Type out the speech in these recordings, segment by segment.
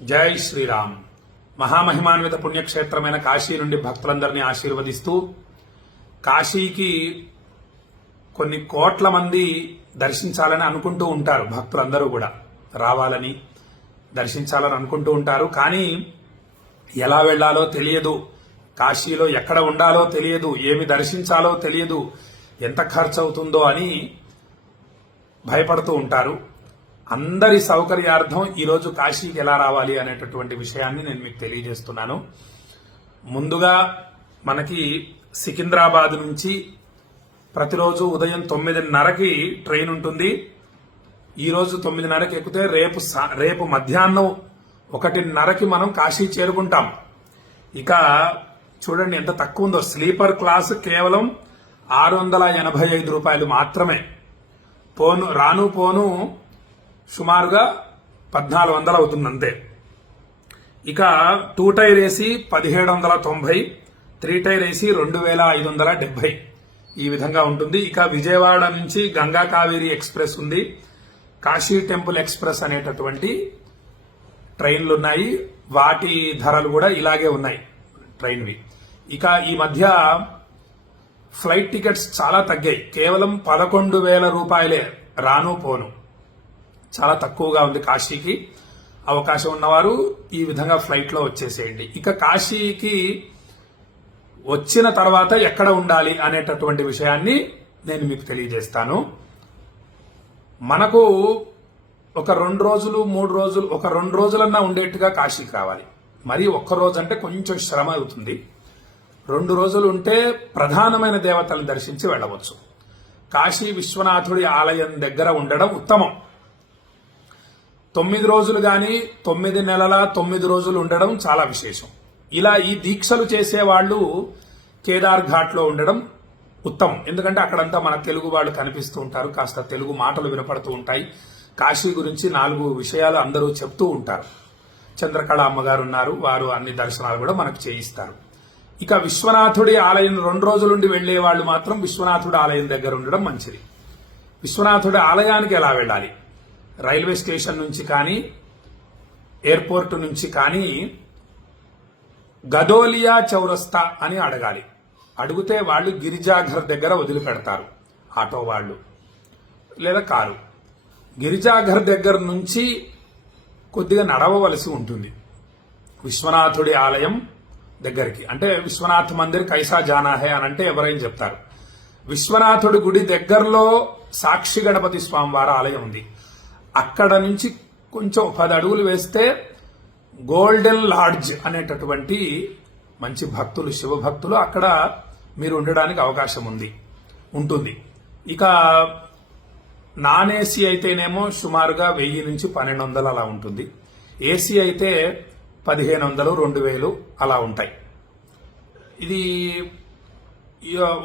జై శ్రీరామ్. మహామహిమాన్విత పుణ్యక్షేత్రమైన కాశీ నుండి భక్తులందరినీ ఆశీర్వదిస్తూ, కాశీకి కొన్ని కోట్ల మంది దర్శించాలని అనుకుంటూ ఉంటారు. భక్తులందరూ కూడా రావాలని దర్శించాలని అనుకుంటూ ఉంటారు. కానీ ఎలా వెళ్లాలో తెలియదు, కాశీలో ఎక్కడ ఉండాలో తెలియదు, ఏమి దర్శించాలో తెలియదు, ఎంత ఖర్చు అవుతుందో అని భయపడుతూ ఉంటారు. అందరి సౌకర్యార్థం ఈరోజు కాశీకి ఎలా రావాలి అనేటటువంటి విషయాన్ని నేను మీకు తెలియజేస్తున్నాను. ముందుగా మనకి సికింద్రాబాద్ నుంచి ప్రతిరోజు ఉదయం 9:30కి ట్రైన్ ఉంటుంది. ఈరోజు 9:30కి ఎక్కితే రేపు మధ్యాహ్నం 1:30కి మనం కాశీ చేరుకుంటాం. ఇక చూడండి ఎంత తక్కువ ఉందో. స్లీపర్ క్లాస్ కేవలం 685 రూపాయలు మాత్రమే. రాను పోను సుమారుగా 1400 అవుతుంది అంతే. ఇక 2 టైర్ ఏసీ 1790, 3 టైర్ ఏసీ 2570 ఈ విధంగా ఉంటుంది. ఇక విజయవాడ నుంచి గంగా కావేరి ఎక్స్ప్రెస్ ఉంది, కాశీ టెంపుల్ ఎక్స్ప్రెస్ అనేటటువంటి ట్రైన్లు ఉన్నాయి. వాటి ధరలు కూడా ఇలాగే ఉన్నాయి ట్రైన్వి. ఇక ఈ మధ్య ఫ్లైట్ టికెట్స్ చాలా తగ్గాయి. కేవలం 11,000 రూపాయలే రాను పోను. చాలా తక్కువగా ఉంది. కాశీకి అవకాశం ఉన్నవారు ఈ విధంగా ఫ్లైట్ లో వచ్చేసేయండి. ఇక కాశీకి వచ్చిన తర్వాత ఎక్కడ ఉండాలి అనేటటువంటి విషయాన్ని నేను మీకు తెలియజేస్తాను. మనకు ఒక 2 రోజులు 3 రోజులు, ఒక 2 రోజులన్నా ఉండేట్టుగా కాశీకి రావాలి. మరి ఒక్క రోజు అంటే కొంచెం శ్రమ అవుతుంది. 2 రోజులు ఉంటే ప్రధానమైన దేవతలను దర్శించి వెళ్ళవచ్చు. కాశీ విశ్వనాథుడి ఆలయం దగ్గర ఉండడం ఉత్తమం. 9 రోజులు గాని 9 నెలల 9 రోజులు ఉండడం చాలా విశేషం. ఇలా ఈ దీక్షలు చేసేవాళ్లు కేదార్ ఘాట్ లో ఉండడం ఉత్తమం. ఎందుకంటే అక్కడంతా మన తెలుగు వాళ్ళు కనిపిస్తూ ఉంటారు, కాస్త తెలుగు మాటలు వినపడుతూ ఉంటాయి. కాశీ గురించి 4 విషయాలు అందరూ చెప్తూ ఉంటారు. చంద్రకళ అమ్మగారు ఉన్నారు, వారు అన్ని దర్శనాలు కూడా మనకు చేయిస్తారు. ఇక విశ్వనాథుడి ఆలయం 2 రోజులుండి వెళ్లే వాళ్ళు మాత్రం విశ్వనాథుడి ఆలయం దగ్గర ఉండడం మంచిది. విశ్వనాథుడి ఆలయానికి ఎలా వెళ్ళాలి? రైల్వే స్టేషన్ నుంచి కానీ, ఎయిర్పోర్ట్ నుంచి కానీ గదోలియా చౌరస్తా అని అడగాలి. అడిగితే వాళ్ళు గిరిజాఘర్ దగ్గర వదిలిపెడతారు, ఆటో వాళ్ళు లేదా కారు. గిరిజాఘర్ దగ్గర నుంచి కొద్దిగా నడవవలసి ఉంటుంది విశ్వనాథుడి ఆలయం దగ్గరికి. అంటే విశ్వనాథ్ మందిర్ కైసా జానా హై అని అంటే ఎవరైనా చెప్తారు. విశ్వనాథుడి గుడి దగ్గరలో సాక్షి గణపతి స్వామి వారి ఆలయం ఉంది. అక్కడ నుంచి కొంచెం 10 అడుగులు వేస్తే గోల్డెన్ లాడ్జ్ అనేటటువంటి మంచి భక్తులు, శివభక్తులు, అక్కడ మీరు ఉండడానికి అవకాశం ఉంటుంది. ఇక నాన్ ఏసీ అయితేనేమో సుమారుగా 1000 నుంచి 1200 అలా ఉంటుంది. ఏసీ అయితే 1500, 2000 అలా ఉంటాయి. ఇది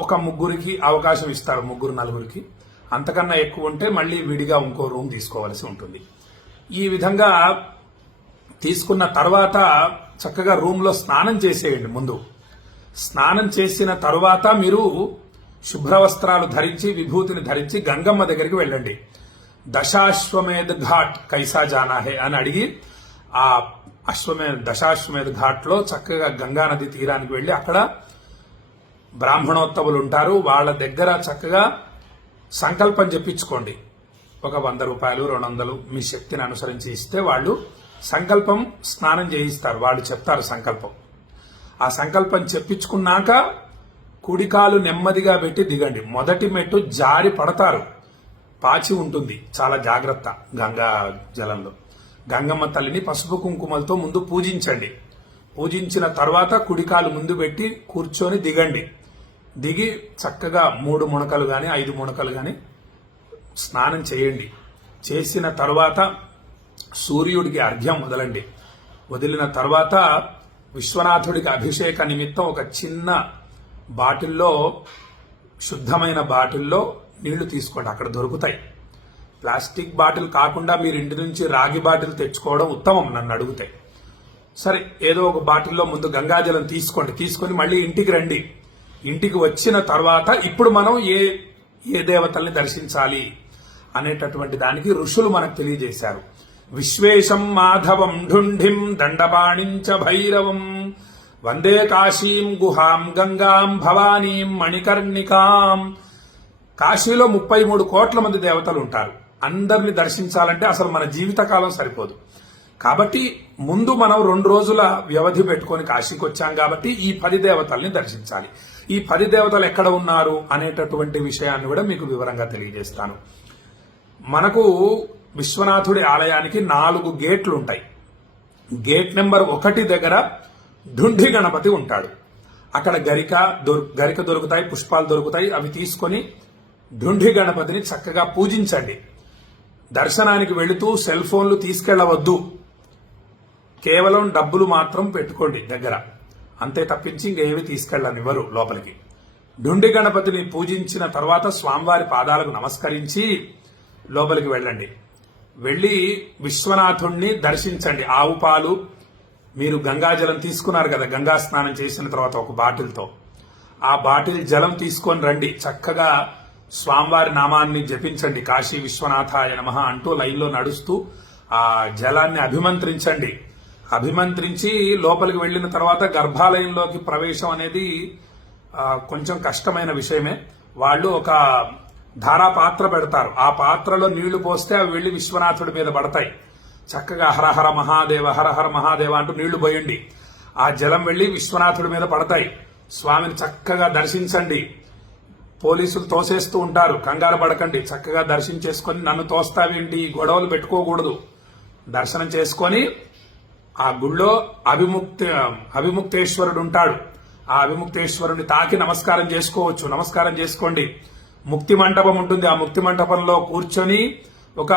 ఒక ముగ్గురికి అవకాశం ఇస్తారు, 3, 4. అంతకన్నా ఎక్కువ ఉంటే మళ్ళీ విడిగా ఇంకో రూమ్ తీసుకోవాల్సి ఉంటుంది. ఈ విధంగా తీసుకున్న తర్వాత చక్కగా రూమ్ లో స్నానం చేసేయండి. ముందు స్నానం చేసిన తర్వాత మీరు శుభ్రవస్త్రాలు ధరించి, విభూతిని ధరించి గంగమ్మ దగ్గరికి వెళ్ళండి. దశాశ్వమేధ్ ఘాట్ కైసా జానా హే అని అడిగి ఆ దశాశ్వమేధ్ ఘాట్ లో చక్కగా గంగా నది తీరానికి వెళ్లి అక్కడ బ్రాహ్మణోత్తములు ఉంటారు. వాళ్ళ దగ్గర చక్కగా సంకల్పం చెప్పించుకోండి. ఒక 100 రూపాయలు, 200 మీ శక్తిని అనుసరించి ఇస్తే వాళ్ళు సంకల్పం స్నానం చేయిస్తారు. వాళ్ళు చెప్తారు సంకల్పం. ఆ సంకల్పం చెప్పించుకున్నాక కుడికాలు నెమ్మదిగా పెట్టి దిగండి. మొదటి మెట్టు జారి పడతారు, పాచి ఉంటుంది, చాలా జాగ్రత్త. గంగా జలంలో గంగమ్మ తల్లిని పసుపు కుంకుమలతో ముందు పూజించండి. పూజించిన తర్వాత కుడికాలు ముందు పెట్టి కూర్చొని దిగండి. దిగి చక్కగా 3 మునకలు గాని 5 మునకలు గాని స్నానం చేయండి. చేసిన తర్వాత సూర్యుడికి అర్ఘ్యం వదలండి. వదిలిన తర్వాత విశ్వనాథుడికి అభిషేక నిమిత్తం ఒక చిన్న బాటిల్లో, శుద్ధమైన బాటిల్లో నీళ్లు తీసుకోండి. అక్కడ దొరుకుతాయి. ప్లాస్టిక్ బాటిల్ కాకుండా మీరు ఇంటి నుంచి రాగి బాటిల్ తెచ్చుకోవడం ఉత్తమం నన్ను అడిగితే. సరే, ఏదో ఒక బాటిల్లో ముందు గంగాజలం తీసుకోండి. తీసుకొని మళ్ళీ ఇంటికి రండి. ఇంటికి వచ్చిన తర్వాత ఇప్పుడు మనం ఏ దేవతల్ని దర్శించాలి అనేటటువంటి దానికి ఋషులు మనకు తెలియజేశారు. విశ్వేశం మాధవం ఢుంఢిం దండపాణించ భైరవం వందే కాశీం గుహాం గంగాం భవానీం మణికర్ణికాం. కాశీలో 33 కోట్ల మంది దేవతలు ఉంటారు. అందరిని దర్శించాలంటే అసలు మన జీవితకాలం సరిపోదు. కాబట్టి ముందు మనం 2 రోజుల వ్యవధి పెట్టుకొని కాశీకి వచ్చాం కాబట్టి ఈ 10 దేవతల్ని దర్శించాలి. ఈ 10 దేవతలు ఎక్కడ ఉన్నారు అనేటటువంటి విషయాన్ని కూడా మీకు వివరంగా తెలియజేస్తాను. మనకు విశ్వనాథుడి ఆలయానికి 4 గేట్లు ఉంటాయి. గేట్ నెంబర్ 1 దగ్గర ఢుంఢి గణపతి ఉంటాడు. అక్కడ గరిక దొరుకుతాయి, పుష్పాలు దొరుకుతాయి. అవి తీసుకొని ఢుంఢి గణపతిని చక్కగా పూజించండి. దర్శనానికి వెళుతూ సెల్ ఫోన్లు తీసుకెళ్లవద్దు. కేవలం డబ్బులు మాత్రం పెట్టుకోండి దగ్గర, అంతే తప్పించి ఇంకేవి తీసుకెళ్లనివ్వరు లోపలికి. ఢుండి గణపతిని పూజించిన తర్వాత స్వామివారి పాదాలకు నమస్కరించి లోపలికి వెళ్ళండి. వెళ్లి విశ్వనాథుణ్ణి దర్శించండి. ఆవు పాలు, మీరు గంగాజలం తీసుకున్నారు కదా, గంగా స్నానం చేసిన తర్వాత ఒక బాటిల్తో, ఆ బాటిల్ జలం తీసుకొని రండి. చక్కగా స్వామివారి నామాన్ని జపించండి. కాశీ విశ్వనాథాయ నమః అంటూ లైన్లో నడుస్తూ ఆ జలాన్ని అభిమంత్రించండి. అభిమంత్రించి లోపలికి వెళ్లిన తర్వాత గర్భాలయంలోకి ప్రవేశం అనేది కొంచెం కష్టమైన విషయమే. వాళ్ళు ఒక ధారా పాత్ర పెడతారు. ఆ పాత్రలో నీళ్లు పోస్తే అవి వెళ్లి విశ్వనాథుడి మీద పడతాయి. చక్కగా హరహర మహాదేవ హరహర మహాదేవ అంటూ నీళ్లు పోయండి. ఆ జలం వెళ్లి విశ్వనాథుడి మీద పడతాయి. స్వామిని చక్కగా దర్శించండి. పోలీసులు తోసేస్తూ ఉంటారు, కంగారు పడకండి. చక్కగా దర్శించేసుకొని నన్ను తోస్తావేంటి, గొడవలు పెట్టుకోకూడదు. దర్శనం చేసుకొని ఆ గుళ్ళో అభిముక్తేశ్వరుడు ఉంటాడు. ఆ అభిముక్తేశ్వరుని తాకి నమస్కారం చేసుకోవచ్చు. నమస్కారం చేసుకోండి. ముక్తి మంటపం ఉంటుంది. ఆ ముక్తి మంటపంలో కూర్చొని ఒక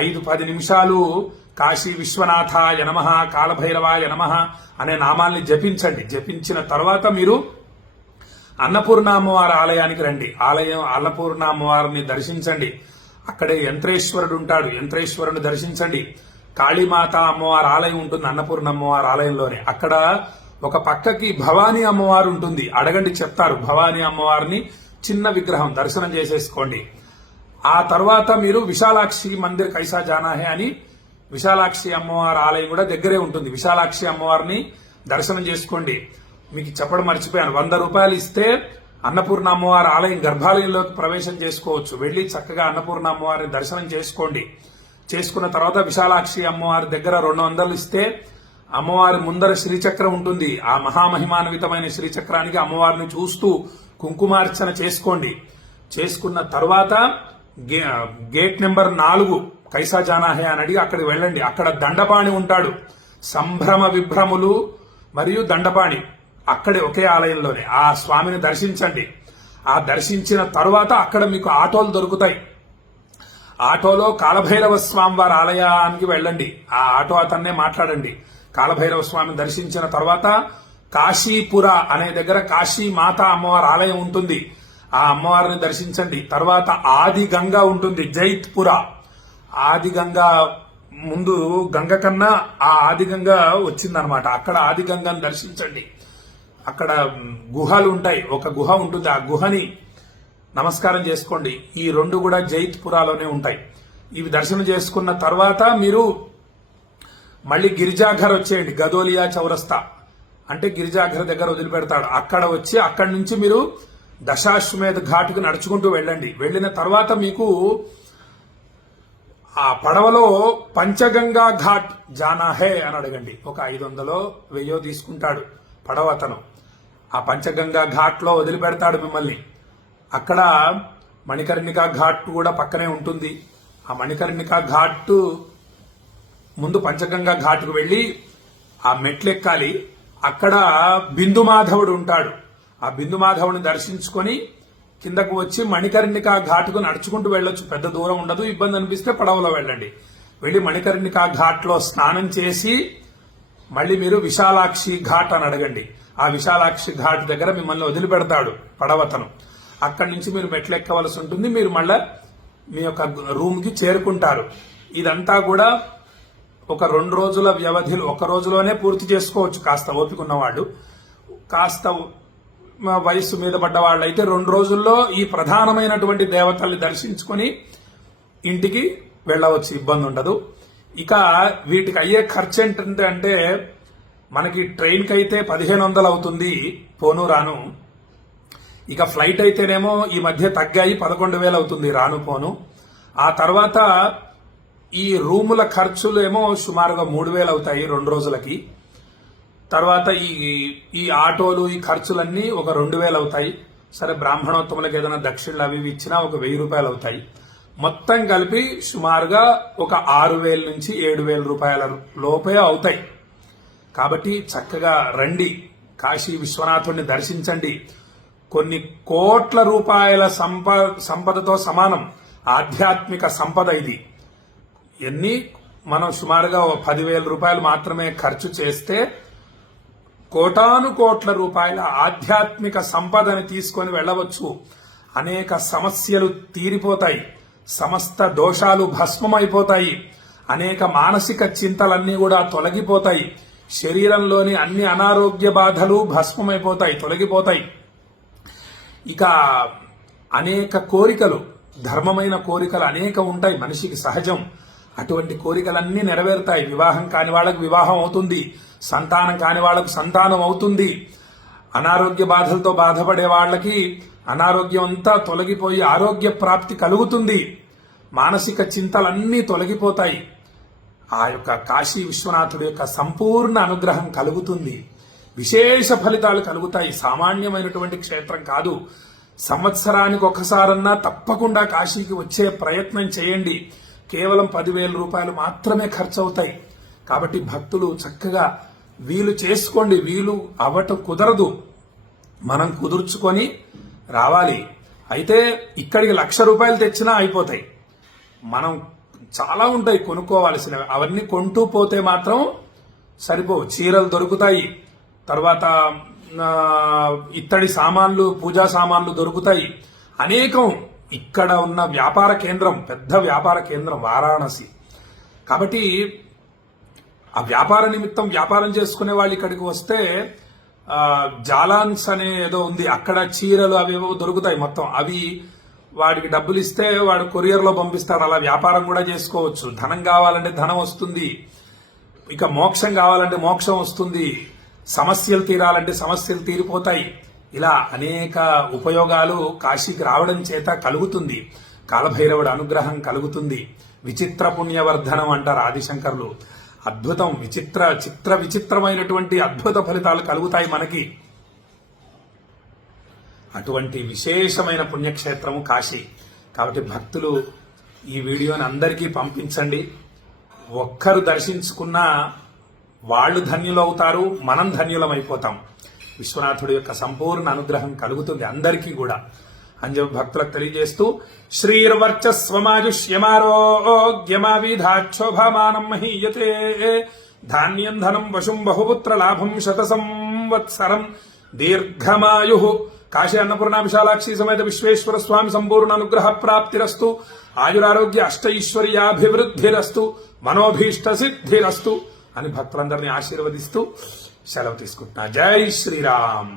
5-10 నిమిషాలు కాశీ విశ్వనాథాయ నమః, కాలభైరవాయ నమః అనే నామాల్ని జపించండి. జపించిన తర్వాత మీరు అన్నపూర్ణ అమ్మవారి ఆలయానికి రండి. అన్నపూర్ణ అమ్మవారిని దర్శించండి. అక్కడే యంత్రేశ్వరుడు ఉంటాడు. యంత్రేశ్వరుని దర్శించండి. కాళీమాత అమ్మవారి ఆలయం ఉంటుంది అన్నపూర్ణ అమ్మవారి ఆలయంలోనే. అక్కడ ఒక పక్కకి భవానీ అమ్మవారు ఉంటుంది. అడగండి, చెప్తారు. భవానీ అమ్మవారిని చిన్న విగ్రహం దర్శనం చేసేసుకోండి. ఆ తర్వాత మీరు విశాలాక్షి మందిర్ కైసా జానా హే అని విశాలాక్షి అమ్మవారి ఆలయం కూడా దగ్గరే ఉంటుంది. విశాలాక్షి అమ్మవారిని దర్శనం చేసుకోండి. మీకు చెప్పడం మర్చిపోయాను, 100 రూపాయలు ఇస్తే అన్నపూర్ణ అమ్మవారి ఆలయం గర్భాలయంలోకి ప్రవేశం చేసుకోవచ్చు. వెళ్లి చక్కగా అన్నపూర్ణ అమ్మవారిని దర్శనం చేసుకోండి. చేసుకున్న తర్వాత విశాలాక్షి అమ్మవారి దగ్గర 200 ఇస్తే అమ్మవారి ముందర శ్రీచక్రం ఉంటుంది. ఆ మహామహిమాన్వితమైన శ్రీచక్రానికి అమ్మవారిని చూస్తూ కుంకుమార్చన చేసుకోండి. చేసుకున్న తర్వాత గేట్ నెంబర్ 4 కైసా జానాహే అని అడిగి అక్కడికి వెళ్ళండి. అక్కడ దండపాణి ఉంటాడు. సంభ్రమ విభ్రములు మరియు దండపాణి అక్కడే ఒకే ఆలయంలోనే. ఆ స్వామిని దర్శించండి. ఆ దర్శించిన తర్వాత అక్కడ మీకు ఆటోలు దొరుకుతాయి. ఆటోలో కాలభైరవ స్వామి వారి ఆలయానికి వెళ్ళండి. ఆ ఆటో అతన్నే మాట్లాడండి. కాలభైరవ స్వామిని దర్శించిన తర్వాత కాశీపుర అనే దగ్గర కాశీ మాత అమ్మవారి ఆలయం ఉంటుంది. ఆ అమ్మవారిని దర్శించండి. తర్వాత ఆది గంగ ఉంటుంది, జైత్పుర. ఆది గంగ ముందు గంగ కన్నా ఆ ఆది గంగ వచ్చిందనమాట. అక్కడ ఆది గంగను దర్శించండి. అక్కడ గుహలు ఉంటాయి. ఒక గుహ ఉంటుంది. ఆ గుహని నమస్కారం చేసుకోండి. ఈ 2 కూడా జైత్పురాలోనే ఉంటాయి. ఇవి దర్శనం చేసుకున్న తర్వాత మీరు మళ్ళీ గిరిజాఘర్ వచ్చేయండి. గదోలియా చౌరస్తా అంటే గిరిజాఘర్ దగ్గర వదిలిపెడతాడు. అక్కడ వచ్చి అక్కడి నుంచి మీరు దశాశ్వమేధ ఘాట్కు నడుచుకుంటూ వెళ్ళండి. వెళ్ళిన తర్వాత మీకు ఆ పడవలో పంచగంగా ఘాట్ జానా హే అని అడగండి. ఒక 500-1000 తీసుకుంటాడు పడవ అతను. ఆ పంచగంగా ఘాట్ లో వదిలిపెడతాడు మిమ్మల్ని. అక్కడ మణికర్ణికా ఘాట్ కూడా పక్కనే ఉంటుంది. ఆ మణికర్ణికా ఘాట్ ముందు పంచగంగా ఘాట్కు వెళ్లి ఆ మెట్లెక్కాలి. అక్కడ బిందు మాధవుడు ఉంటాడు. ఆ బిందు మాధవుని దర్శించుకొని కిందకు వచ్చి మణికర్ణికా ఘాట్కు నడుచుకుంటూ వెళ్ళొచ్చు. పెద్ద దూరం ఉండదు. ఇబ్బంది అనిపిస్తే పడవలో వెళ్ళండి. వెళ్లి మణికర్ణికా ఘాట్ లో స్నానం చేసి మళ్ళీ మీరు విశాలాక్షి ఘాట్ అని అడగండి. ఆ విశాలాక్షి ఘాట్ దగ్గర మిమ్మల్ని వదిలిపెడతాడు పడవతను. అక్కడి నుంచి మీరు మెట్లెక్కవలసి ఉంటుంది. మీరు మళ్ళా మీ యొక్క రూమ్ కి చేరుకుంటారు. ఇదంతా కూడా ఒక 2 రోజుల వ్యవధిలో, 1 రోజులోనే పూర్తి చేసుకోవచ్చు. కాస్త ఓపిక ఉన్నవాళ్ళు, కాస్త వయస్సు మీద పడ్డ వాళ్ళు అయితే 2 రోజుల్లో ఈ ప్రధానమైనటువంటి దేవతల్ని దర్శించుకొని ఇంటికి వెళ్ళవచ్చు. ఇబ్బంది ఉండదు. ఇక వీటికి అయ్యే ఖర్చు ఏంటంటే అంటే మనకి ట్రైన్కి అయితే 1500 అవుతుంది పోను రాను. ఇక ఫ్లైట్ అయితేనేమో ఈ మధ్య తగ్గాయి 11,000 అవుతుంది రాను పోను. ఆ తర్వాత ఈ రూముల ఖర్చులు ఏమో సుమారుగా 3,000 అవుతాయి 2 రోజులకి. తర్వాత ఈ ఆటోలు ఈ ఖర్చులన్నీ ఒక 2,000 అవుతాయి. సరే బ్రాహ్మణోత్తములకు ఏదైనా దక్షిణలు అవి ఇచ్చినా ఒక 1,000 రూపాయలు అవుతాయి. మొత్తం కలిపి సుమారుగా ఒక 6,000 నుంచి 7,000 రూపాయల లోపే అవుతాయి. కాబట్టి చక్కగా రండి, కాశీ విశ్వనాథుడిని దర్శించండి. కొన్ని కోట్ల రూపాయల సంపదతో సమానం ఆధ్యాత్మిక సంపద ఇది. మనం సుమారుగా 10,000 రూపాయలు మాత్రమే ఖర్చు చేస్తే కోటాను కోట్ల రూపాయల ఆధ్యాత్మిక సంపదని తీసుకొని వెళ్ళవచ్చు. అనేక సమస్యలు తీరిపోతాయి, సమస్త దోషాలు భస్మమైపోతాయి, అనేక మానసిక చింతలన్నీ కూడా తొలగిపోతాయి, శరీరంలోని అన్ని అనారోగ్య బాధలు భస్మమైపోతాయి, తొలగిపోతాయి. ఇక అనేక కోరికలు, ధర్మమైన కోరికలు అనేక ఉంటాయి, మనిషికి సహజం. అటువంటి కోరికలన్నీ నెరవేరుతాయి. వివాహం కాని వాళ్ళకు వివాహం అవుతుంది, సంతానం కాని వాళ్లకు సంతానం అవుతుంది, అనారోగ్య బాధలతో బాధపడే వాళ్ళకి అనారోగ్యం అంతా తొలగిపోయి ఆరోగ్య ప్రాప్తి కలుగుతుంది, మానసిక చింతలన్నీ తొలగిపోతాయి. ఆ యొక్క కాశీ విశ్వనాథుడి యొక్క సంపూర్ణ అనుగ్రహం కలుగుతుంది, విశేష ఫలితాలు కలుగుతాయి. సామాన్యమైనటువంటి క్షేత్రం కాదు. సంవత్సరానికి ఒకసారన్నా తప్పకుండా కాశీకి వచ్చే ప్రయత్నం చేయండి. కేవలం 10,000 రూపాయలు మాత్రమే ఖర్చు అవుతాయి. కాబట్టి భక్తులు చక్కగా వీలు చేసుకోండి. వీలు అవట కుదరదు, మనం కుదుర్చుకొని రావాలి. అయితే ఇక్కడికి 1,00,000 రూపాయలు తెచ్చినా అయిపోతాయి. మనం చాలా ఉంటాయి కొనుక్కోవాల్సినవి, అవన్నీ కొంటూ పోతే మాత్రం సరిపోవు. చీరలు దొరుకుతాయి, తర్వాత ఇత్తడి సామాన్లు, పూజా సామాన్లు దొరుకుతాయి, అనేకం. ఇక్కడ ఉన్న వ్యాపార కేంద్రం, పెద్ద వ్యాపార కేంద్రం వారాణసి. కాబట్టి ఆ వ్యాపార నిమిత్తం వ్యాపారం చేసుకునే వాళ్ళు ఇక్కడికి వస్తే జాలాన్స్ అనే ఏదో ఉంది, అక్కడ చీరలు అవేవో దొరుకుతాయి మొత్తం. అవి వాడికి డబ్బులు ఇస్తే వాడు కొరియర్ లో పంపిస్తాడు. అలా వ్యాపారం కూడా చేసుకోవచ్చు. ధనం కావాలంటే ధనం వస్తుంది, ఇక మోక్షం కావాలంటే మోక్షం వస్తుంది, సమస్యలు తీరాలంటే సమస్యలు తీరిపోతాయి. ఇలా అనేక ఉపయోగాలు కాశీకి రావడం చేత కలుగుతుంది. కాలభైరవుడి అనుగ్రహం కలుగుతుంది. విచిత్ర పుణ్యవర్ధనం అంటారు ఆదిశంకర్లు. అద్భుతం, విచిత్రమైనటువంటి అద్భుత ఫలితాలు కలుగుతాయి మనకి. అటువంటి విశేషమైన పుణ్యక్షేత్రము కాశీ. కాబట్టి భక్తులు ఈ వీడియోని అందరికీ పంపించండి. ఒక్కరు దర్శించుకున్నా వాళ్ళు ధన్యులవుతారు, మనం ధన్యులమైపోతాం. విశ్వనాథుడి యొక్క సంపూర్ణ అనుగ్రహం కలుగుతుంది అందరికీ కూడా అని చెప్పి భక్తులకు తెలియజేస్తూ, శ్రీర్వర్చస్వమాజుష్యమారోగ్యమావిధాక్షోభమానం మహీయతే ధాన్యం ధనం వశుం బహుపుత్ర లాభం శత సంవత్సరం దీర్ఘమాయు. కాశీ అన్నపూర్ణ విశాలాక్షి సమేత విశ్వేశ్వర స్వామి సంపూర్ణ అనుగ్రహ ప్రాప్తిరస్తు. ఆయురారోగ్య అష్టైశ్వర్యాభివృద్ధిరస్తు. మనోభీష్ట సిద్ధిరస్తు అని భక్తులందరినీ ఆశీర్వదిస్తూ సెలవు తీసుకుంటున్నా. జై శ్రీరామ్.